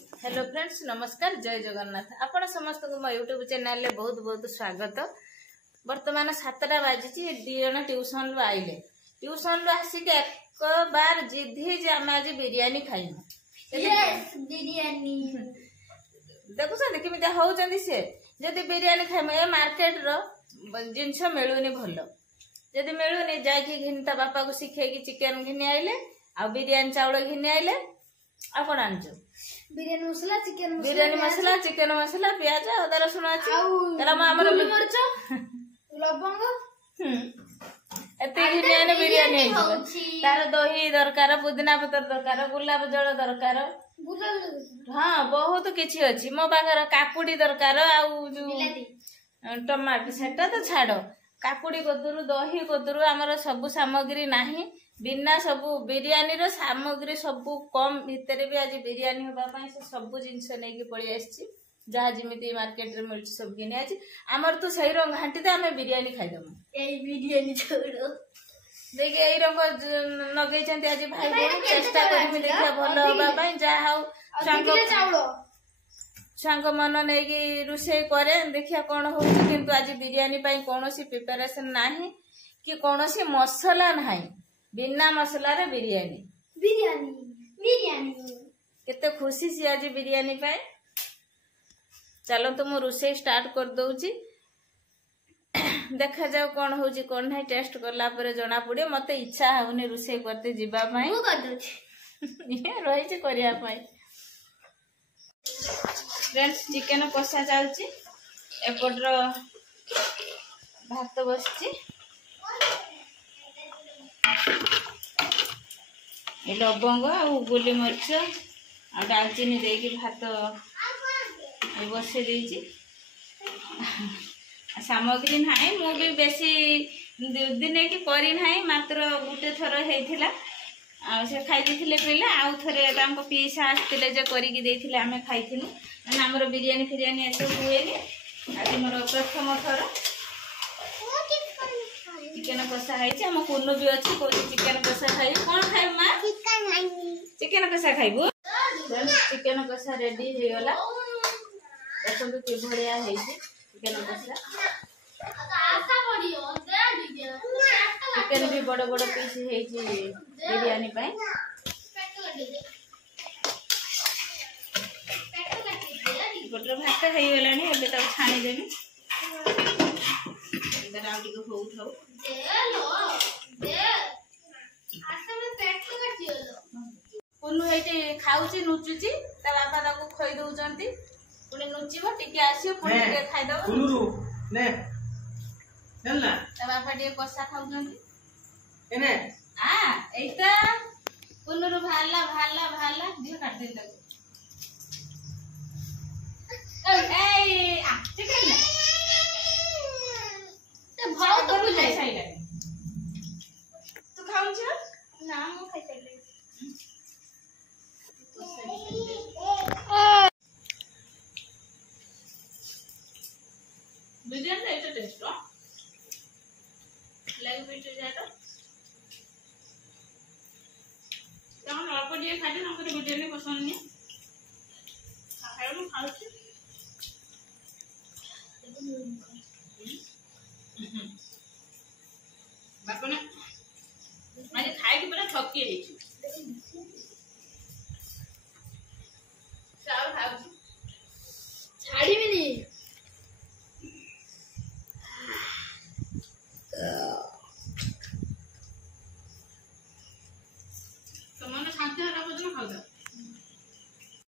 Hello friends, नमस्कार, जय जगन्नाथ। आपण समस्त को मो यूट्यूब चैनल ले बहुत बहुत स्वागत। वर्तमान 7टा बाजी दी जन ट्यूशन रू आइले। ट्यूशन रू आसिक एक बार जिद्दी जे आम आज बिरियानी खाइमु। यस बिरियानी देखुछन केमिता होउचंदी से जदी बिरियानी खाइमु ए मार्केट रो जिंस मिलुनी भलो। जदी मिलुनी जाई घिन ता बापा को सिखे कि चिकन घिनी आइले आ बिरियानी चावल घिनी आइले आ कोन आनजो बिरियानी मसला चिकन मसला प्याज अदा रसुन अछि तरा हमर मरच लवंग एते घिनी बिरियानी तार दही दरकार, पुदीना पत्र दरकार, गुलाब जल दरकार, हाँ बहुत किछि अछि। मो पाखर काकुडी दरकार आउ टमाटर सेटा तो छाड़ काकुडी कोदुरु दही कोदुरु हमर सब सामग्री नाही। बिना सबू बिरियानी रो सामग्री सबू कम भितर भी आज बिरियानी होबा पई से सबू जिंस नै कि पळी आछि। जहा जिमिति मार्केट रे मिलछि सब किने आछि। हमर तो सही रंग घांटी दे हमें बिरियानी खाइ दमु। ए बिरियानी छोड़ो देखे एई रंग नगै छन्ती आज भाई बोल चेष्टा करबी देखा भलो होबा पई जा हाउ सांग मन नै कि रुसे करे देखिया कोन होछि। किंतु आज बिरियानी पई कोनोसी प्रिपरेशन नाही कि कोनोसी मसला नाही। बिना मसला रे बिरियानी बिरियानी बिरियानी केते खुशी सी आज बिरियानी पाए। चलो तो मो रुसे स्टार्ट कर दउची, देखा जाओ कौन होची कौन नहीं। टेस्ट करला परे जना पड़े। मते इच्छा होनी रुसे करते जिबा पाए। मु कर दउची ये रही छे करिया पाए। फ्रेंड्स चिकन कषा चालची, एपटर भात बसची, लवंग आ गोली मरीच आ डालचीनी देकी भात बसे देइची। सामग्री नाही मु भी बेसी दिन की करी नाही, मात्र गुटे थर हेथिला आ से खाइ दिथिले पिले आ थरे तांको पीसा आस्तिले जे करी की देथिले हमें खाइथिनु। माने हमर बिरियानी फिरियानी एते हुएनी। आज मोर प्रथम थर चिकन कषा खाइछि। हम कुनु भी अछि कोइ चिकन कषा खाइ। कोन खाइ मां? चिकन कषा खाइबो। चिकन कषा रेडी हे गला। देखो के भड़िया हेछि चिकन कषा। चिकन भी बड़ बड़ पीस हेछि बिरियानी पई। गोटर भात हे गलानी, एबे त छानी देनी। इधर आउ टिको होउ थाउ। पुनु एटे खाउची नुचुची, ता बापा ताको खई दउचंती। पुनी नुचिबो टिके आसियो पुनी टिके खाइ दबो। पुनु ने चलना ता बापा टिके कषा खाउचंती। एने आ एटा पुनुरु भाला दियो काट दे ताको। ए आ चिकन ने ते भाव तो बुझाइ साइला। तू खाउछ ना मु खाइ सले बिरियानी एटा टेस्ट हो लाइक बिट जातो। तमन अल्प जे खाते हमको बिरियानी पसंद नहीं। खाए हम खाउछ बापने माने खाइ के पूरा ठकी हेछि। चाव खाउछ छाड़ी भी नहीं।